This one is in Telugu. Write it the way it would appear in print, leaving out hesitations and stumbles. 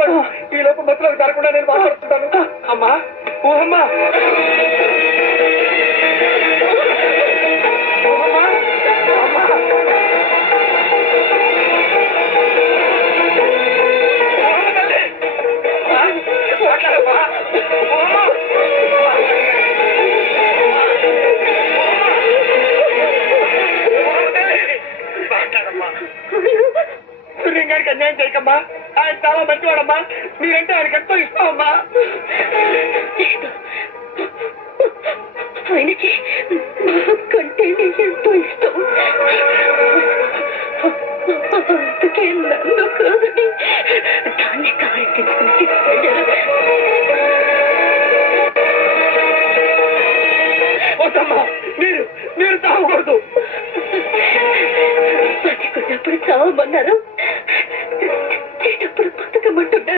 కాపాడు. ఈ లోపు మధ్యలో జరగకుండా నేను మాట్లాడుతున్నాను. అమ్మా ఊహమ్మా సూర్యంగారికి అన్యాయం చేయకమ్మా. ఆయన చాలా మంచివాడమ్మా. మీరంటే ఆయనకి ఎంతో ఇష్టం అమ్మా. ఆయనకి కంటే ఎంతో ఇష్టం. అందుకే నన్ను కాదని దాన్ని కారు తీసుకుని తీసుకెళ్ళారు. వద్దమ్మా, మీరు తాగకూడదు. బతికున్నప్పుడు చావమన్నారు.